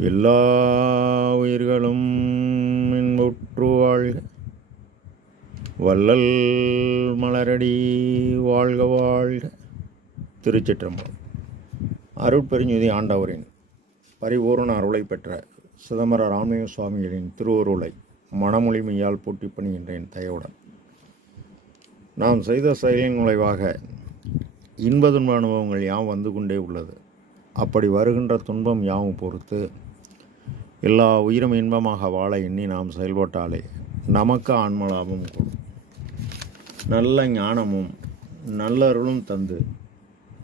எல்லா உயிர்களும் இன்புற்று வாழ்க. வள்ளல் மலரடி வாழ்க வாழ்க. திருச்சிற்றம்பலம். அருட்பெருஞ்சுதி ஆண்டவரின் பரிபூரண அருளை பெற்ற சிதம்பர ராமலிங்க சுவாமிகளின் திருவருளை மனமொழிமையால் போட்டி பணிகின்றேன் தயவுடன். நாம் செய்த செயலின் நுழைவாக இன்ப துன்ப அனுபவங்கள் யாம் வந்து கொண்டே உள்ளது. அப்படி வருகின்ற துன்பம் யாவும் பொறுத்து எல்லா உயிரும் இன்பமாக வாழ எண்ணி நாம் செயல்பட்டாலே நமக்கு ஆன்மலாபம் கூடும். நல்ல ஞானமும் நல்லருளும் தந்து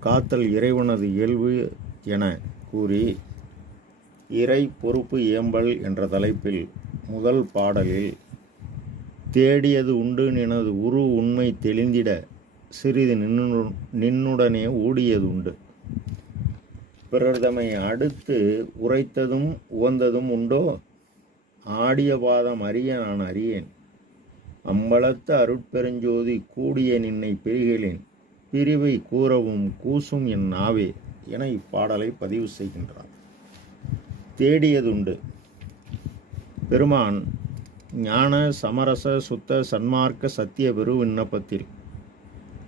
காத்தல் இறைவனது இயல்பு என கூறி இறை பொறுப்பு ஏம்பல் என்ற தலைப்பில் முதல் பாடலில் தேடியது உண்டு எனது உரு உண்மை தெளிந்திட சிறிது நின்னு நின்னுடனே ஊடியது உண்டு. பிறர்தமை அடுத்து உரைத்ததும் உகந்ததும் உண்டோ? ஆடிய பாதம் அறிய நான் அறியேன். அம்பலத்த அருட்பெருஞ்சோதி கூடிய நின்னை பெருகிலேன் பிரிவை கூறவும் கூசும் என் நாவே என இப்பாடலை பதிவு செய்கின்றார் தேடியதுண்டு. பெருமான் ஞான சமரச சுத்த சன்மார்க்க சத்திய பெரு விண்ணப்பத்தில்.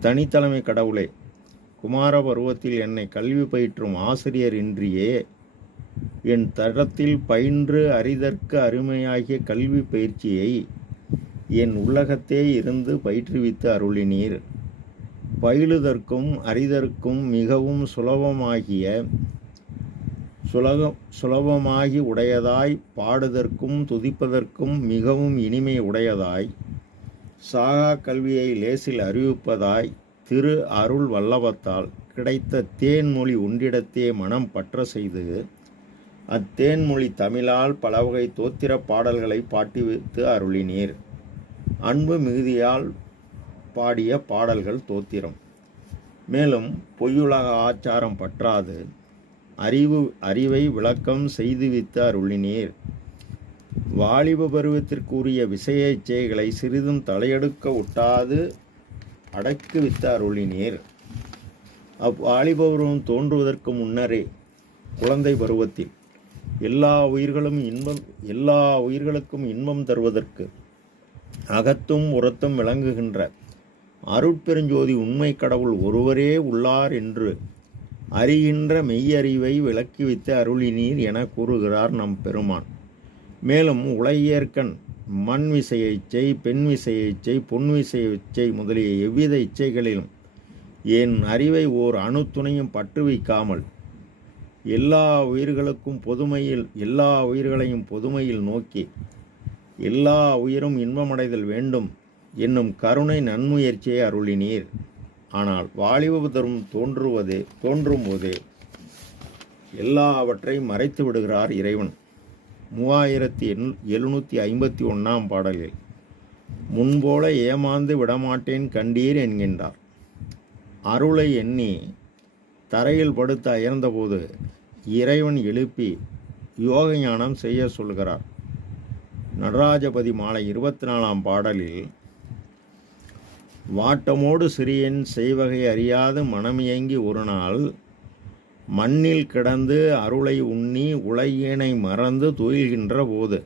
தனித்தலைமை கடவுளே குமார பருவத்தில் என்னை கல்வி பயிற்றும் ஆசிரியர் இன்றியே என் தடத்தில் பயின்று அறிதற்கு அருமையாகிய கல்வி பயிற்சியை என் உள்ளகத்தே இருந்து பயிற்றுவித்து அருளினீர். பயிலுதற்கும் அறிதற்கும் மிகவும் சுலபமாகிய சுலகம் சுலபமாகி உடையதாய் பாடுதற்கும் துதிப்பதற்கும் மிகவும் இனிமை உடையதாய் சாகா கல்வியை லேசில் அறிவிப்பதாய் திரு அருள் வல்லவத்தால் கிடைத்த தேன்மொழி ஒன்றிடத்தே மனம் பற்ற செய்து அத்தேன்மொழி தமிழால் பலவகை தோத்திர பாடல்களை பாட்டி வைத்து அருளினீர். அன்பு மிகுதியால் பாடிய பாடல்கள் தோத்திரம். மேலும் பொய்யுலக ஆச்சாரம் பற்றாது அறிவு அறிவை விளக்கம் செய்துவித்து அருளினீர். வாலிப பருவத்திற்குரிய விஷய சிறிதும் தலையெடுக்க ஒட்டாது அடக்குவித்த அருளினீர் அவ்வாலிபருவம் தோன்றுவதற்கு முன்னரே குழந்தை பருவத்தில் எல்லா உயிர்களும் இன்பம் எல்லா உயிர்களுக்கும் இன்பம் தருவதற்கு அகத்தும் உரத்தும் விளங்குகின்ற அருட்பெருஞ்சோதி உண்மை கடவுள் ஒருவரே உள்ளார் என்று அறிகின்ற மெய்யறிவை விளக்கி வைத்து அருளினீர் என கூறுகிறார் நம் பெருமான். மேலும் உலையேற்கன் மண் விசையை இச்சை பெண் விசையை இச்சை பொன் விசைய இச்சை முதலிய எவ்வித இச்சைகளிலும் என் அறிவை ஓர் அணு துணையும் பற்று வைக்காமல் எல்லா உயிர்களுக்கும் பொதுமையில் எல்லா உயிர்களையும் பொதுமையில் நோக்கி எல்லா உயிரும் இன்பமடைதல் வேண்டும் என்னும் கருணை நன்முயற்சியை அருளினீர். ஆனால் வாலிப தரும் தோன்றுவது தோன்றும்போது எல்லாவற்றையும் மறைத்து விடுகிறார் இறைவன். மூவாயிரத்தி எண் எழுநூற்றி ஐம்பத்தி ஒன்றாம் பாடலில் முன்போல ஏமாந்து விடமாட்டேன் கண்டீர் என்கின்றார். அருளை எண்ணி தரையில் படுத்து அயர்ந்தபோது இறைவன் எழுப்பி யோக ஞானம் செய்ய சொல்கிறார். நடராஜபதி மாலை இருபத்தி நாலாம் பாடலில் வாட்டமோடு சிறியன் செய்வகை அறியாது மனமியங்கி ஒரு நாள் மண்ணில் கிடந்து அருளை உண்ணி உலகினை மறந்து துயில்கின்ற போது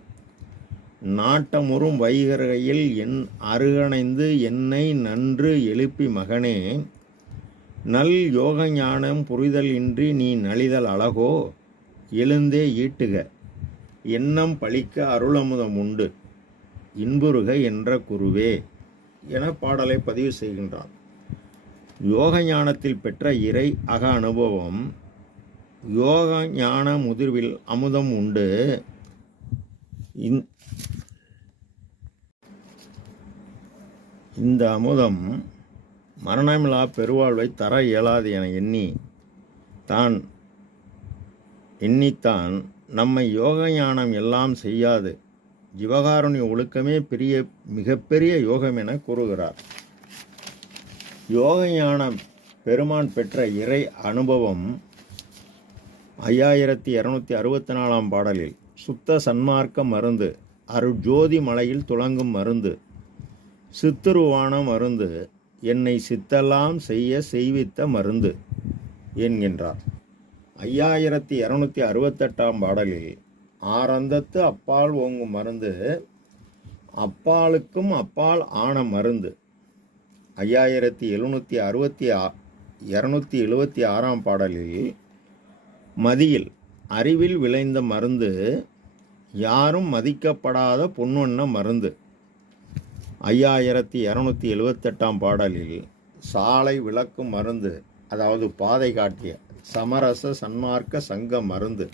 நாட்டமுறும் வைகரையில் என் அருகணைந்து என்னை நன்று எழுப்பி மகனே நல் யோக ஞானம் புரிதல் இன்றி நீ நலிதல் அழகோ? எழுந்தே ஈட்டுக எண்ணம் பழிக்க அருளமுதம் உண்டு இன்புருக என்ற குருவே என பாடலை பதிவு செய்கின்றார் யோக ஞானத்தில் பெற்ற இறை அக அனுபவம் யோக ஞான முதிர்வில் அமுதம் உண்டு. இந்த அமுதம் மரணமில்லா பெருவாழ்வை தர இயலாது என எண்ணி தான் எண்ணித்தான் நம்மை யோக ஞானம் எல்லாம் செய்யாது. ஜீவகாருண்ய ஒழுக்கமே பெரிய மிகப்பெரிய யோகம் என கூறுகிறார். யோக ஞானம் பெருமான் பெற்ற இறை அனுபவம் ஐயாயிரத்தி இரநூத்தி அறுபத்தி நாலாம் பாடலில் சுத்த சன்மார்க்க மருந்து அருட்ஜோதி மலையில் துளங்கும் மருந்து சித்துருவான மருந்து என்னை சித்தெல்லாம் செய்ய செய்வித்த மருந்து என்கின்றார். ஐயாயிரத்தி இரநூத்தி அறுபத்தெட்டாம் பாடலில் ஆரந்தத்து அப்பால் ஓங்கும் மருந்து அப்பாலுக்கும் அப்பால் ஆன மருந்து. ஐயாயிரத்தி எழுநூற்றி அறுபத்தி ஆ இரநூத்தி எழுபத்தி ஆறாம் பாடலில் மதியில் அறிவில் விளைந்த மருந்து யாரும் மதிக்கப்படாத பொன்வண்ண மருந்து. ஐயாயிரத்தி இரநூத்தி எழுவத்தெட்டாம் பாடலில் சாலை விளக்கும் மருந்து அதாவது பாதை காட்டிய சமரச சன்மார்க்க சங்க மருந்து.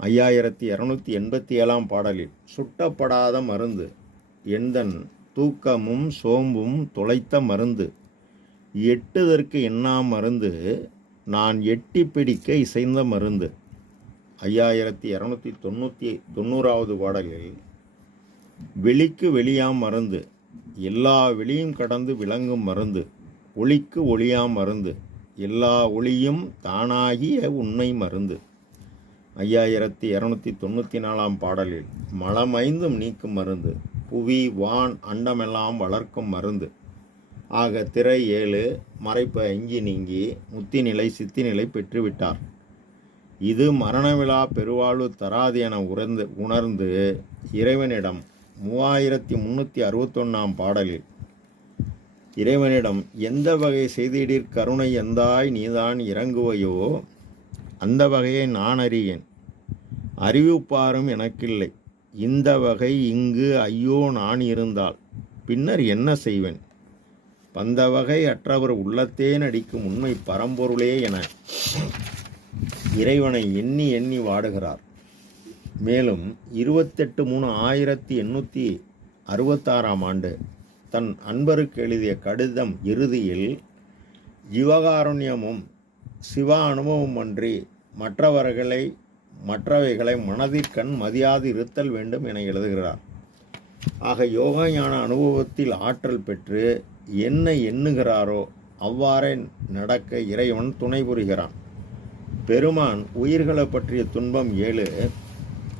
ஐயாயிரத்தி இரநூத்தி எண்பத்தி ஏழாம் பாடலில் சுட்டப்படாத மருந்து எந்தன் தூக்கமும் சோம்பும் துளைத்த மருந்து. எட்டுதற்கு எண்ணா மருந்து நான் எட்டி பிடிக்க இசைந்த மருந்து. ஐயாயிரத்தி இரநூத்தி தொண்ணூற்றி தொண்ணூறாவது பாடலில் வெளிக்கு வெளியாம் மருந்து எல்லா வெளியும் கடந்து விளங்கும் மருந்து ஒளிக்கு ஒளியாம் மருந்து எல்லா ஒளியும் தானாகிய உண்மை மருந்து. ஐயாயிரத்தி இரநூத்தி தொண்ணூற்றி நாலாம் பாடலில் மலமைந்தும் நீக்கும் மருந்து புவி வான் அண்டமெல்லாம் வளர்க்கும் மருந்து. ஆக திரை ஏழு மறைப்பு அஞ்சு நீங்கி முத்திநிலை சித்திநிலை பெற்றுவிட்டார். இது மரணவிழா பெருவாழ்வு தராது என உணர்ந்து உணர்ந்து இறைவனிடம் மூவாயிரத்தி முன்னூற்றி அறுபத்தொன்னாம் பாடலில் இறைவனிடம் எந்த வகை செய்திடீர் கருணை எந்தாய் நீதான் இறங்குவையோ அந்த வகையை நான் அறியேன். அறிவிப்பாரும் எனக்கில்லை. இந்த வகை இங்கு ஐயோ நான் இருந்தால் பின்னர் என்ன செய்வேன்? வந்த வகை அற்றவர் உள்ளத்தே நடிக்கும் உண்மை பரம்பொருளே என இறைவனை எண்ணி எண்ணி வாடுகிறார். மேலும் இருபத்தெட்டு மூணு ஆயிரத்தி எண்ணூற்றி அறுபத்தாறாம் ஆண்டு தன் அன்பருக்கு எழுதிய கடிதம் இறுதியில் ஜீவகாருண்யமும் சிவ அனுபவம் அன்றி மற்றவர்களை மற்றவைகளை மனதிற்கண் மதியாது இருத்தல் வேண்டும் என எழுதுகிறார். ஆக யோகா ஞான அனுபவத்தில் ஆற்றல் பெற்று என்ன எண்ணுகிறாரோ அவ்வாறே நடக்க இறைவன் துணை புரிகிறான். பெருமான் உயிர்களை பற்றிய துன்பம் ஏழு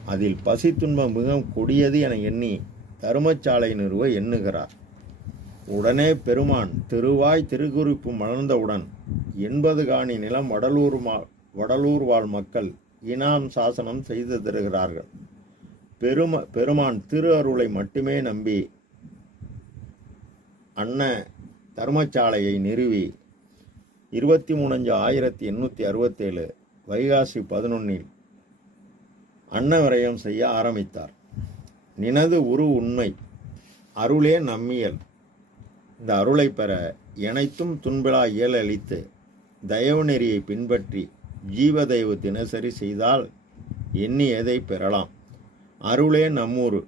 அதில் பசி துன்பம் மிகவும் கொடியது என எண்ணி தருமச்சாலை நிறுவ எண்ணுகிறார். உடனே பெருமான் திருவாய் திருக்குறிப்பு மலர்ந்தவுடன் எண்பது காணி நிலம் வடலூர் மா வடலூர் வாழ் மக்கள் இனாம் சாசனம் செய்து தருகிறார்கள். பெரும பெருமான் திரு அருளை மட்டுமே நம்பி அன்ன தர்மசாலையை நிறுவி இருபத்தி மூணஞ்சு ஆயிரத்தி எண்ணூற்றி அறுபத்தேழு வைகாசி பதினொன்னில் அன்னவிரயம் செய்ய ஆரம்பித்தார். நினது உரு உண்மை அருளே நம்மியல். இந்த அருளை பெற எனைத்தும் துன்பிலா இயல் அளித்து தயவு நெறியை பின்பற்றி ஜீவதயவு தினசரி செய்தால் எண்ணி எதை பெறலாம்? அருளே நம்மூர்.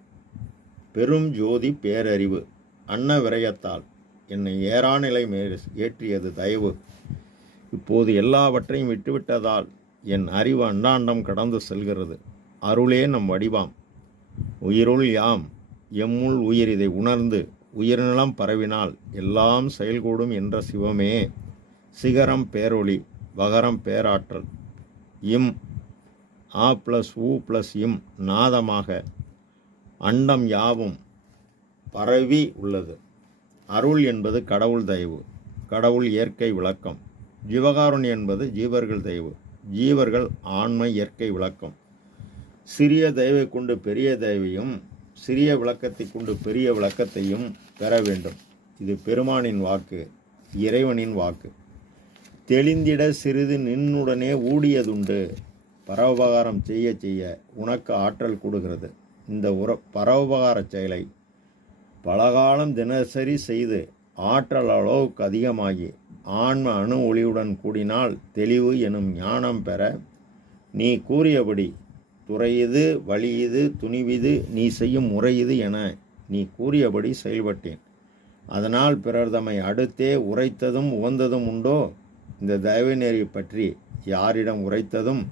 பெரும் ஜோதி பேரறிவு. அன்ன விரயத்தால் என்னை ஏறாநிலை மே ஏற்றியது தயவு. இப்போது எல்லாவற்றையும் விட்டுவிட்டதால் என் அறிவு அண்டாண்டம் கடந்து செல்கிறது. அருளே நம் வடிவாம். உயிருள் யாம். எம்முள் உயிர் இதை உணர்ந்து உயிர்நிலம் பரவினால் எல்லாம் செயல்கூடும் என்ற சிவமே. சிகரம் பேரொளி வகரம் பேராற்றல். இம். ஆ ப்ளஸ் ஊ ப்ளஸ் இம். நாதமாக. அண்டம் யாவும் பரவி உள்ளது. அருள் என்பது கடவுள் தயவு கடவுள் இயற்கை விளக்கம். ஜீவகாருண்யம் என்பது ஜீவர்கள் தயவு ஜீவர்கள் ஆண்மை இயற்கை விளக்கம். சிறிய தயவை கொண்டு பெரிய தயவையும் சிறிய விளக்கத்தை கொண்டு பெரிய விளக்கத்தையும் பெற வேண்டும். இது பெருமானின் வாக்கு இறைவனின் வாக்கு. தெளிந்திட சிறிது நின்னுடனே ஊடியதுண்டு. பரோபகாரம் செய்ய செய்ய உனக்கு ஆற்றல் கூடுகிறது. இந்த உர பரோபகார செயலை பலகாலம் தினசரி செய்து ஆற்றல் அளவுக்கு அதிகமாகி ஆன்ம அணு ஒளியுடன் கூடினால் தெளிவு எனும் ஞானம் பெற நீ கூறியபடி துறையுது வழியுது துணிவிது நீ செய்யும் முறையுது என நீ கூறியபடி செயல்பட்டேன். அதனால் பிறர் தம்மை அடுத்தே உரைத்ததும் உவந்ததும் உண்டோ? இந்த தயவுநெறி பற்றி யாரிடம் உரைத்ததும்?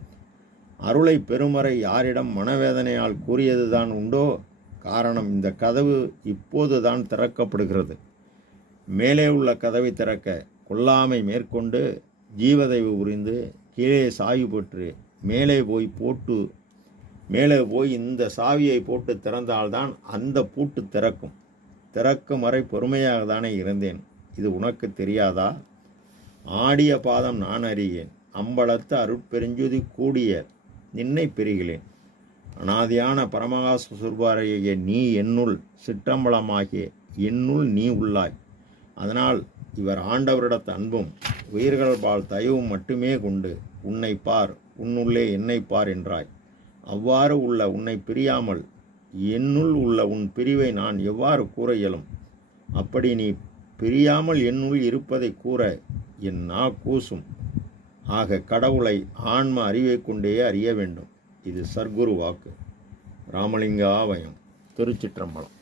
அருளை பெருமறை யாரிடம் மனவேதனையால் கூறியதுதான் உண்டோ? காரணம் இந்த கதவு இப்போதுதான் திறக்கப்படுகிறது. மேலே உள்ள கதவை திறக்க கொல்லாமை மேற்கொண்டு ஜீவதைவு புரிந்து கீழே சாவி போற்று மேலே போய் போட்டு மேலே போய் இந்த சாவியை போட்டு திறந்தால்தான் அந்த பூட்டு திறக்கும். திறக்கும் வரை பொறுமையாக தானே இருந்தேன். இது உனக்கு தெரியாதா? ஆடிய பாதம் நான் அறியேன். அம்பலத்து அருட்பெருஞ்சுதி கூடிய நின்னை பெறுகிறேன். அனாதியான பரமகாச சுர்பாரைய நீ என்னுள் சிற்றம்பலமாகிய என்னுள் நீ உள்ளாய். அதனால் இவர் ஆண்டவரிடத்து அன்பும் உயிர்கள் பால் தயவும் மட்டுமே கொண்டு உன்னை பார் உன்னுள்ளே என்னை பார் என்றாய். அவ்வாறு உள்ள உன்னை பிரியாமல் என்னுள் உள்ள உன் பிரிவை நான் எவ்வாறு கூற இயலும்? அப்படி நீ பிரியாமல் என்னுள் இருப்பதை கூற என் நா கூசும். ஆக கடவுளை ஆன்ம அறிவை கொண்டே அறிய வேண்டும். இது சர்க்குரு வாக்கு. ராமலிங்காவயம் திருச்சிற்றம்பலம்.